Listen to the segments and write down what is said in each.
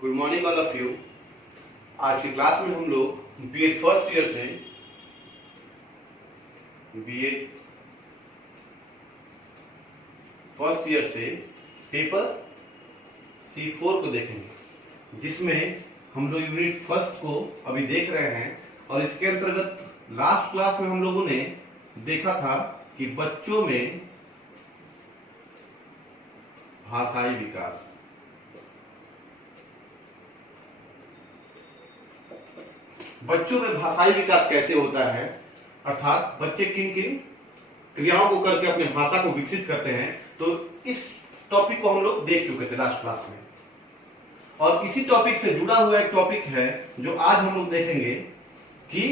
Good morning all of you. आज की class में हम लोग बीएड फर्स्ट ईयर से पेपर C4 को देखेंगे, जिसमें हम लोग यूनिट फर्स्ट को अभी देख रहे हैं। और इसके अंतर्गत लास्ट क्लास में हम लोगों ने देखा था कि बच्चों में भाषाई विकास, बच्चों में भाषाई विकास कैसे होता है, अर्थात बच्चे किन किन क्रियाओं को करके अपने भाषा को विकसित करते हैं। तो इस टॉपिक को हम लोग देख चुके थे लास्ट क्लास में, और इसी टॉपिक से जुड़ा हुआ एक टॉपिक है जो आज हम लोग देखेंगे कि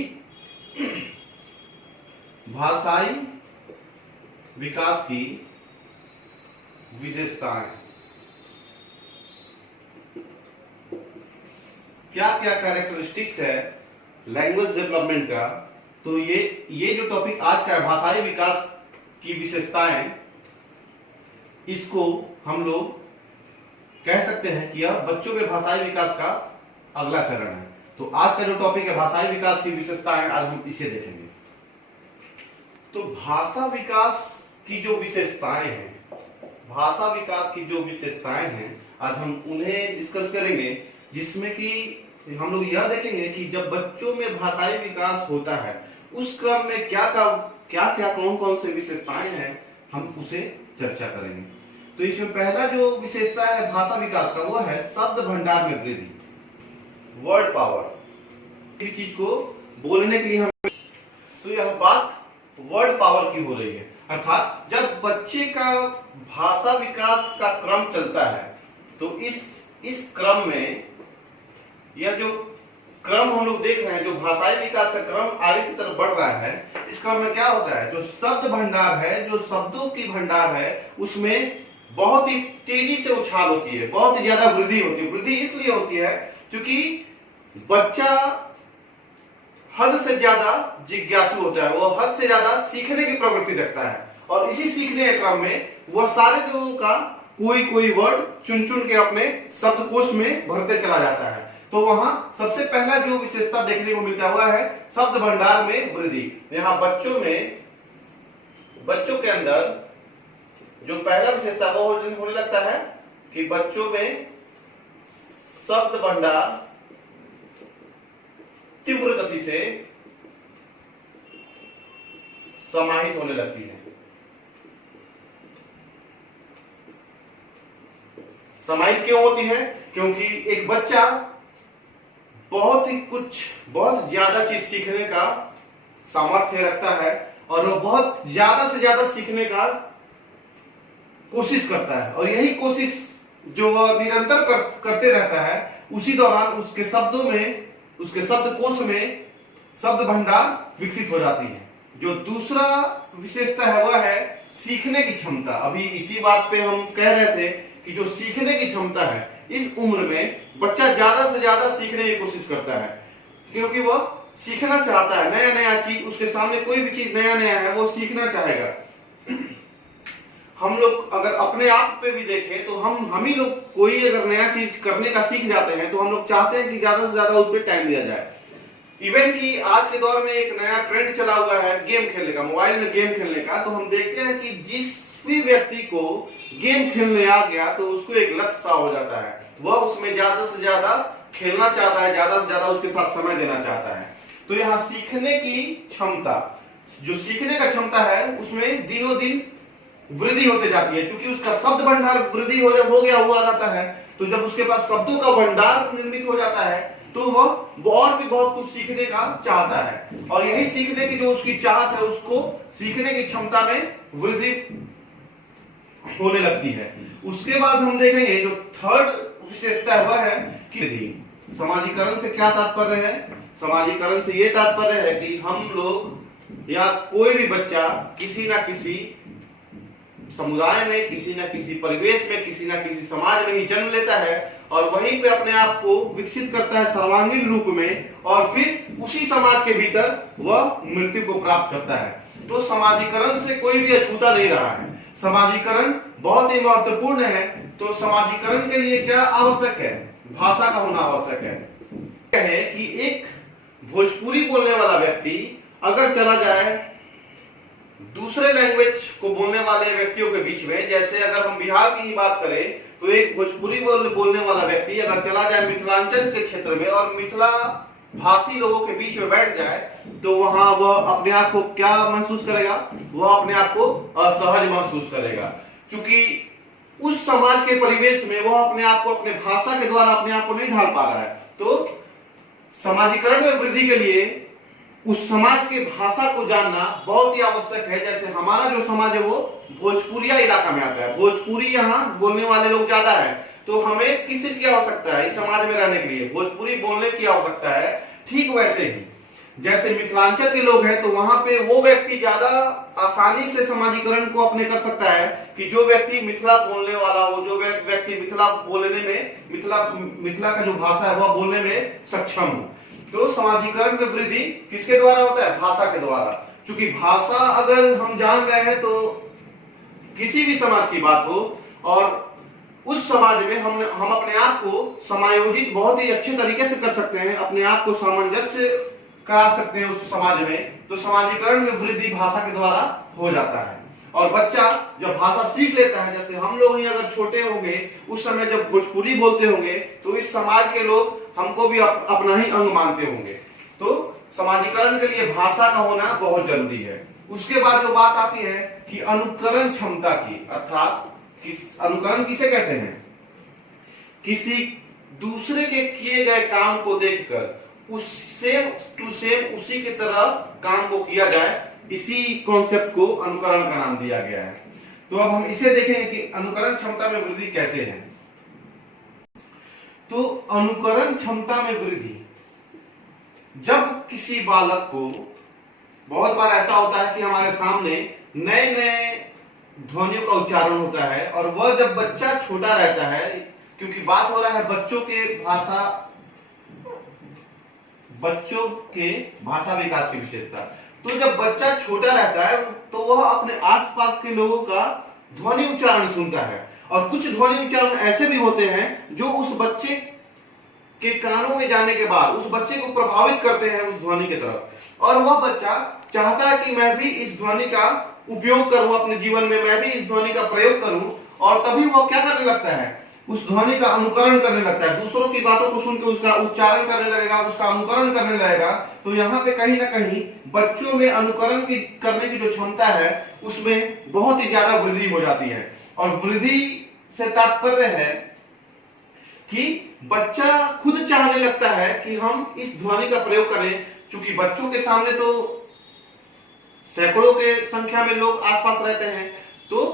भाषाई विकास की विशेषताएं, क्या क्या कैरेक्टरिस्टिक्स है लैंग्वेज डेवलपमेंट का। तो ये जो टॉपिक आज का है, भाषाई विकास की विशेषताएं, इसको हम लोग कह सकते हैं कि यह बच्चों के भाषाई विकास का अगला चरण है। तो आज का जो टॉपिक है भाषाई विकास की विशेषताएं, आज हम इसे देखेंगे। तो भाषा विकास की जो विशेषताएं हैं, भाषा विकास की जो विशेषताएं हैं, आज हम उन्हें डिस्कस करेंगे, जिसमें कि हम लोग यह देखेंगे कि जब बच्चों में भाषाई विकास होता है उस क्रम में क्या क्या कौन कौन से विशेषताएं हैं, हम उसे चर्चा करेंगे। तो इसमें पहला जो विशेषता है भाषा विकास का, वो है शब्द भंडार में वृद्धि, वर्ड पावर। इस चीज को बोलने के लिए हम, तो यह बात वर्ड पावर की हो रही है, अर्थात जब बच्चे का भाषा विकास का क्रम चलता है तो इस क्रम में, यह जो क्रम हम लोग देख रहे हैं, जो भाषाई विकास का क्रम आगे की तरफ बढ़ रहा है, इस क्रम में क्या होता है, जो शब्द भंडार है, जो शब्दों की भंडार है, उसमें बहुत ही तेजी से उछाल होती है, बहुत ही ज्यादा वृद्धि होती है। वृद्धि इसलिए होती है क्योंकि बच्चा हद से ज्यादा जिज्ञासु होता है, वो हद से ज्यादा सीखने की प्रवृत्ति रखता है, और इसी सीखने के क्रम में वह सारे लोगों का कोई वर्ड चुन चुन के अपने शब्दकोश में भरते चला जाता है। तो वहां सबसे पहला जो विशेषता देखने को मिलता हुआ है शब्द भंडार में वृद्धि। यहाँ बच्चों के अंदर जो पहला विशेषता वो होने लगता है कि बच्चों में शब्द भंडार तीव्र गति से समाहित होने लगती है। समाहित क्यों होती है? क्योंकि एक बच्चा बहुत ज्यादा चीज सीखने का सामर्थ्य रखता है, और वो बहुत ज्यादा से ज्यादा सीखने का कोशिश करता है, और यही कोशिश जो वह निरंतर करते रहता है, उसी दौरान उसके शब्दों में, उसके शब्दकोश में शब्द भंडार विकसित हो जाती है। जो दूसरा विशेषता है वह है सीखने की क्षमता। अभी इसी बात पे हम कह रहे थे कि जो सीखने की क्षमता है, इस उम्र में बच्चा ज्यादा से ज्यादा सीखने की कोशिश करता है, क्योंकि वह सीखना चाहता है। नया नया चीज, उसके सामने कोई भी चीज नया नया है, वो सीखना चाहेगा। हम लोग अगर अपने आप पे भी देखें तो हम ही लोग कोई अगर नया चीज करने का सीख जाते हैं तो हम लोग चाहते हैं कि ज्यादा से ज्यादा उस पर टाइम दिया जाए। इवन कि आज के दौर में एक नया ट्रेंड चला हुआ है गेम खेलने का, मोबाइल में गेम खेलने का। तो हम देखते हैं कि जिस भी व्यक्ति को गेम खेलने आ गया तो उसको एक लत सा हो जाता है, वह उसमें ज्यादा से ज्यादा खेलना चाहता है, ज्यादा से ज्यादा उसके साथ समय देना चाहता है। तो यहाँ सीखने की क्षमता, जो सीखने का क्षमता है, उसमें दिनों दिन वृद्धि होते जाती है, क्योंकि उसका शब्द भंडार वृद्धि हो गया हुआ रहता है। तो जब उसके पास शब्दों का भंडार निर्मित हो जाता है तो वह और भी बहुत कुछ सीखने का चाहता है, और यही सीखने की जो उसकी चाहत है, उसको सीखने की क्षमता में वृद्धि होने लगती है। उसके बाद हम देखेंगे जो थर्ड विशेषता है वह है कि समाजीकरण से क्या तात्पर्य है। समाजीकरण से यह तात्पर्य है कि हम लोग या कोई भी बच्चा किसी ना किसी समुदाय में, किसी न किसी परिवेश में, किसी न किसी समाज में ही जन्म लेता है, और वहीं पे अपने आप को विकसित करता है सर्वांगीण रूप में, और फिर उसी समाज के भीतर वह मृत्यु को प्राप्त करता है। तो समाजीकरण से कोई भी अछूता नहीं रहा है। समाजीकरण बहुत ही महत्वपूर्ण है। तो समाजीकरण के लिए क्या आवश्यक है? भाषा का होना आवश्यक है कि एक भोजपुरी बोलने वाला व्यक्ति अगर चला जाए दूसरे लैंग्वेज को बोलने वाले व्यक्तियों के बीच में, जैसे अगर हम बिहार की ही बात करें तो एक भोजपुरी बोलने वाला व्यक्ति अगर चला जाए मिथिलांचल के क्षेत्र में और मिथिला भाषी लोगों के बीच में बैठ जाए, तो वहां वह अपने आप को क्या महसूस करेगा? वह अपने आप को असहज महसूस करेगा, क्योंकि उस समाज के परिवेश में वह अपने आप को अपने भाषा के द्वारा अपने आप को नहीं ढाल पा रहा है। तो समाजीकरण में वृद्धि के लिए उस समाज के भाषा को जानना बहुत ही आवश्यक है। जैसे हमारा जो समाज है वो भोजपुरिया इलाका में आता है, भोजपुरी यहाँ बोलने वाले लोग ज्यादा है, तो हमें किस चीज की आवश्यकता है? इस समाज में रहने के लिए भोजपुरी बोलने की आवश्यकता है। ठीक वैसे ही जैसे मिथिलांचल के लोग हैं, तो वहां पे वो व्यक्ति ज्यादा आसानी से समाजीकरण को अपने कर सकता है कि जो व्यक्ति मिथिला बोलने वाला हो, जो व्यक्ति मिथिला बोलने में मिथिला का जो भाषा है वह बोलने में सक्षम हो। तो समाजीकरण में वृद्धि किसके द्वारा होता है? भाषा के द्वारा। क्योंकि भाषा अगर हम जान रहे हैं तो किसी भी समाज की बात हो और उस समाज में हम अपने आप को समायोजित बहुत ही अच्छे तरीके से कर सकते हैं, अपने आप को सामंजस्य करा सकते हैं उस समाज में। तो समाजीकरण में वृद्धि भाषा के द्वारा हो जाता है। और बच्चा जब भाषा सीख लेता है, जैसे हम लोग ही अगर छोटे होंगे उस समय जब भोजपुरी बोलते होंगे तो इस समाज के लोग हमको भी अपना ही अंग मानते होंगे। तो समाजीकरण के लिए भाषा का होना बहुत जरूरी है। उसके बाद जो बात आती है कि अनुकरण क्षमता की, अर्थात अनुकरण किसे कहते हैं? किसी दूसरे के किए गए काम को देखकर उस सेम टू सेम उसी की तरह काम को किया जाए, इसी कॉन्सेप्ट को अनुकरण का नाम दिया गया है। तो अब हम इसे देखेंगे कि अनुकरण क्षमता में वृद्धि कैसे है। तो अनुकरण क्षमता में वृद्धि, जब किसी बालक को, बहुत बार ऐसा होता है कि हमारे सामने नए नए ध्वनियों का उच्चारण होता है और वह जब बच्चा छोटा रहता है, क्योंकि बात हो रहा है बच्चों के भाषा विकास की विशेषता, तो जब बच्चा छोटा रहता है तो वह अपने आसपास के लोगों का ध्वनि उच्चारण सुनता है और कुछ ध्वनि उच्चारण ऐसे भी होते हैं जो उस बच्चे के कानों में जाने के बाद उस बच्चे को प्रभावित करते हैं उस ध्वनि की तरफ, और वह बच्चा चाहता है कि मैं भी इस ध्वनि का उपयोग करूं अपने जीवन में, मैं भी इस ध्वनि का प्रयोग करूं, और तभी वह क्या करने लगता है? उस ध्वनि का अनुकरण करने लगता है, दूसरों की बातों को सुनकर उसका उच्चारण करने लगेगा, उसका अनुकरण करने लगेगा। तो यहाँ पे कहीं ना कहीं बच्चों में अनुकरण करने की जो क्षमता है उसमें बहुत ही ज्यादा वृद्धि हो जाती है। और वृद्धि से तात्पर्य है कि बच्चा खुद चाहने लगता है कि हम इस ध्वनि का प्रयोग करें, क्योंकि बच्चों के सामने तो सैकड़ों के संख्या में लोग आसपास रहते हैं, तो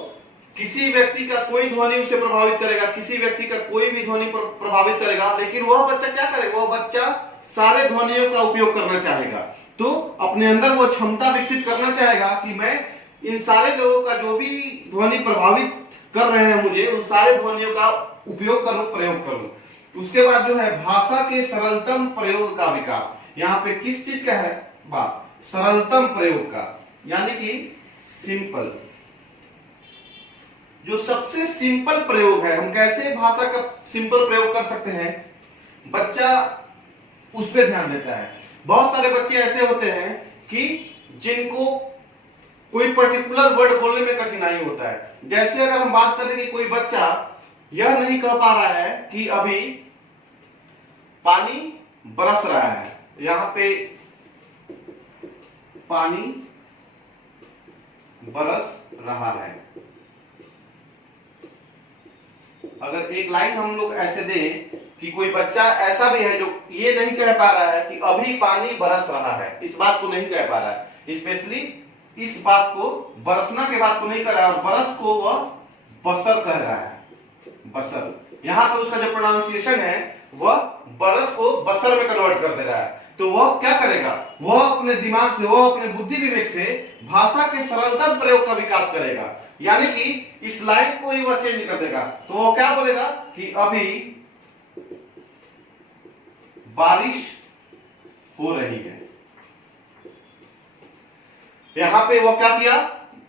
किसी व्यक्ति का कोई ध्वनि उसे प्रभावित करेगा, किसी व्यक्ति का कोई भी ध्वनि प्रभावित करेगा, लेकिन वह बच्चा क्या करेगा? वह बच्चा सारे ध्वनियों का उपयोग करना चाहेगा। तो अपने अंदर वो क्षमता विकसित करना चाहेगा कि मैं इन सारे लोगों का जो भी ध्वनि प्रभावित कर रहे हैं मुझे, उन सारे ध्वनियों का उपयोग करूं, प्रयोग करूं। उसके बाद जो है भाषा के सरलतम प्रयोग का विकास। यहाँ पे किस चीज का है बात? सरलतम प्रयोग का, यानी कि सिंपल, जो सबसे सिंपल प्रयोग है। हम कैसे भाषा का सिंपल प्रयोग कर सकते हैं, बच्चा उस पर ध्यान देता है। बहुत सारे बच्चे ऐसे होते हैं कि जिनको कोई पर्टिकुलर वर्ड बोलने में कठिनाई होता है। जैसे अगर हम बात करें कि कोई बच्चा यह नहीं कह पा रहा है कि अभी पानी बरस रहा है, यहां पे पानी बरस रहा है। अगर एक लाइन हम लोग ऐसे दें कि कोई बच्चा ऐसा भी है जो ये नहीं कह पा रहा है कि अभी पानी बरस रहा है, इस बात को नहीं कह पा रहा है, स्पेशली इस बात को, बरसना के बात को नहीं कर रहा है, और बरस को वह बसर कह रहा है, बसर। यहां पर उसका जो प्रोनाउंसिएशन है वह बरस को बसर में कन्वर्ट कर दे रहा है। तो वह क्या करेगा? वह अपने दिमाग से, वह अपने बुद्धि विवेक से भाषा के सरलतम प्रयोग का विकास करेगा, यानी कि इस लाइन को ही वह चेंज कर देगा। तो वो क्या बोलेगा कि अभी बारिश हो रही है। यहां पे वो क्या किया?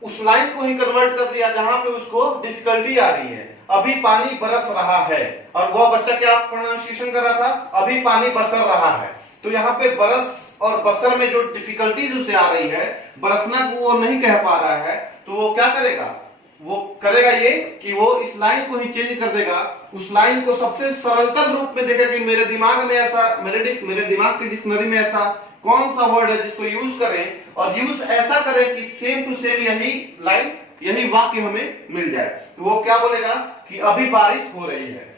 उस लाइन को ही कन्वर्ट कर दिया जहां पे उसको डिफिकल्टी आ रही है। अभी पानी बरस रहा है, और वह बच्चा क्या प्रोनाउंसिएशन कर रहा था, अभी पानी बसर रहा है। तो यहाँ पे बरस और बसर में जो डिफिकल्टीज उसे आ रही है, बरसना को वो नहीं कह पा रहा है, तो वो क्या करेगा, वो करेगा ये कि वो इस लाइन को ही चेंज कर देगा, उस लाइन को सबसे सरलतम रूप में देखेगा कि मेरे दिमाग में ऐसा, मेरे दिमाग की डिक्शनरी में ऐसा कौन सा वर्ड है जिसको यूज करें, और यूज ऐसा करें कि सेम टू सेम यही लाइन, यही वाक्य हमें मिल जाए। तो वो क्या बोलेगा कि अभी बारिश हो रही है,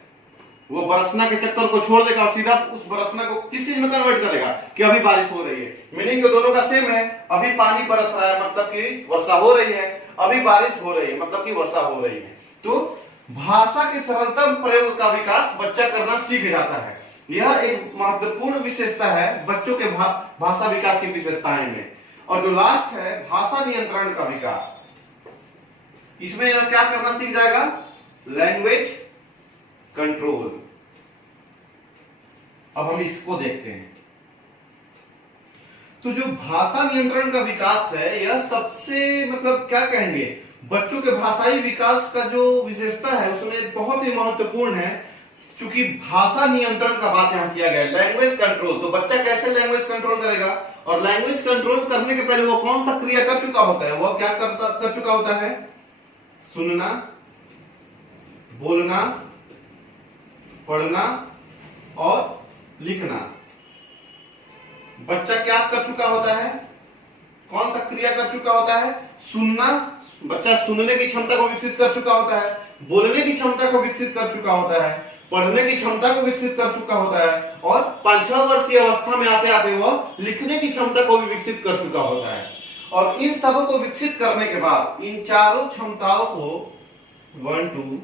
वो बरसना के चक्कर को छोड़ देगा और सीधा उस बरसना को किस चीज में कन्वर्ट करेगा कि अभी बारिश हो रही है। मीनिंग तो दोनों का सेम है, अभी पानी बरस रहा है मतलब कि वर्षा हो रही है, अभी बारिश हो रही है मतलब कि वर्षा हो रही है। तो भाषा के सरलतम प्रयोग का विकास बच्चा करना सीख जाता है। यह एक महत्वपूर्ण विशेषता है बच्चों के भाषा विकास की विशेषताएं में। और जो लास्ट है भाषा नियंत्रण का विकास, इसमें यह क्या करना सीख जाएगा, लैंग्वेज कंट्रोल। अब हम इसको देखते हैं। तो जो भाषा नियंत्रण का विकास है, यह सबसे मतलब क्या कहेंगे, बच्चों के भाषाई विकास का जो विशेषता है उसमें बहुत ही महत्वपूर्ण है। चूंकि भाषा नियंत्रण का बात यहां किया गया, लैंग्वेज कंट्रोल, तो बच्चा कैसे लैंग्वेज कंट्रोल करेगा, और लैंग्वेज कंट्रोल करने के पहले वो कौन सा क्रिया कर चुका होता है, वह क्या कर चुका होता है, सुनना, बोलना, पढ़ना और लिखना। बच्चा क्या कर चुका होता है, कौन सा क्रिया कर चुका होता है, सुनना, बच्चा सुनने की क्षमता को विकसित कर चुका होता है, बोलने की क्षमता को विकसित कर चुका होता है, पढ़ने की क्षमता को विकसित कर चुका होता है, और 5-6 वर्ष की अवस्था में आते आते वह लिखने की क्षमता को भी विकसित कर चुका होता है। और इन सब को विकसित करने के बाद इन चारों क्षमताओं को 1 2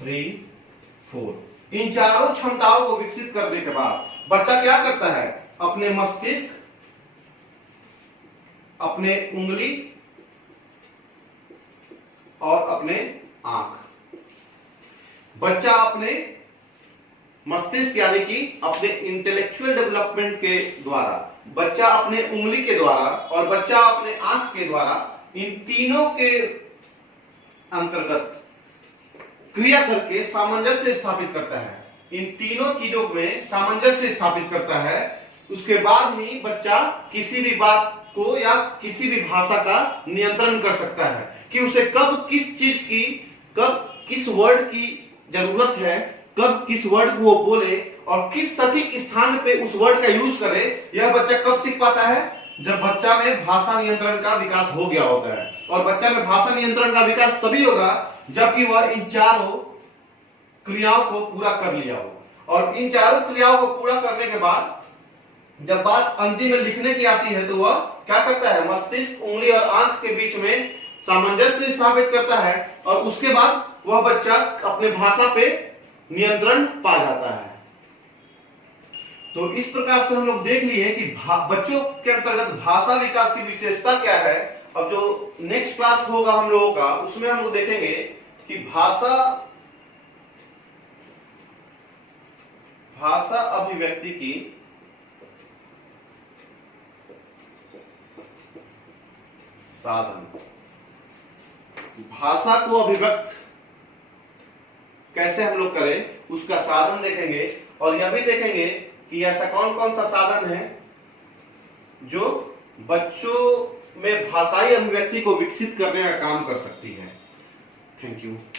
3 4 इन चारों क्षमताओं को विकसित करने के बाद बच्चा क्या करता है, अपने मस्तिष्क, अपने उंगली और अपने आंख, बच्चा अपने मस्तिष्क यानी कि अपने इंटेलेक्चुअल डेवलपमेंट के द्वारा, बच्चा अपने उंगली के द्वारा और बच्चा अपने आंख के द्वारा, इन तीनों के अंतर्गत क्रिया करके सामंजस्य स्थापित करता है। इन तीनों चीजों में सामंजस्य स्थापित करता है। उसके बाद ही बच्चा किसी भी बात को या किसी भी भाषा का नियंत्रण कर सकता है कि उसे कब किस चीज की, कब किस वर्ड की जरूरत है, कब किस वर्ड को वो बोले और किस सटीक स्थान पे उस वर्ड का यूज करे। यह बच्चा कब सीख पाता है, जब बच्चा में भाषा नियंत्रण का विकास हो गया होता है। और बच्चा में भाषा नियंत्रण का विकास तभी होगा जबकि वह इन चारों क्रियाओं को पूरा कर लिया हो। और इन चारों क्रियाओं को पूरा करने के बाद जब बात अंतिम में लिखने की आती है तो वह क्या करता है, मस्तिष्क, उंगली और आंख के बीच में सामंजस्य स्थापित करता है और उसके बाद वह बच्चा अपने भाषा पे नियंत्रण पा जाता है। तो इस प्रकार से हम लोग देख लिए कि बच्चों के अंतर्गत भाषा विकास की विशेषता क्या है। अब जो नेक्स्ट क्लास होगा हम लोगों का, उसमें हम लोग देखेंगे कि भाषा अभिव्यक्ति की साधन, भाषा को अभिव्यक्त कैसे हम लोग करें उसका साधन देखेंगे। और यह भी देखेंगे कि ऐसा कौन कौन सा साधन है जो बच्चों में भाषाई अभिव्यक्ति को विकसित करने का काम कर सकती है। Thank you.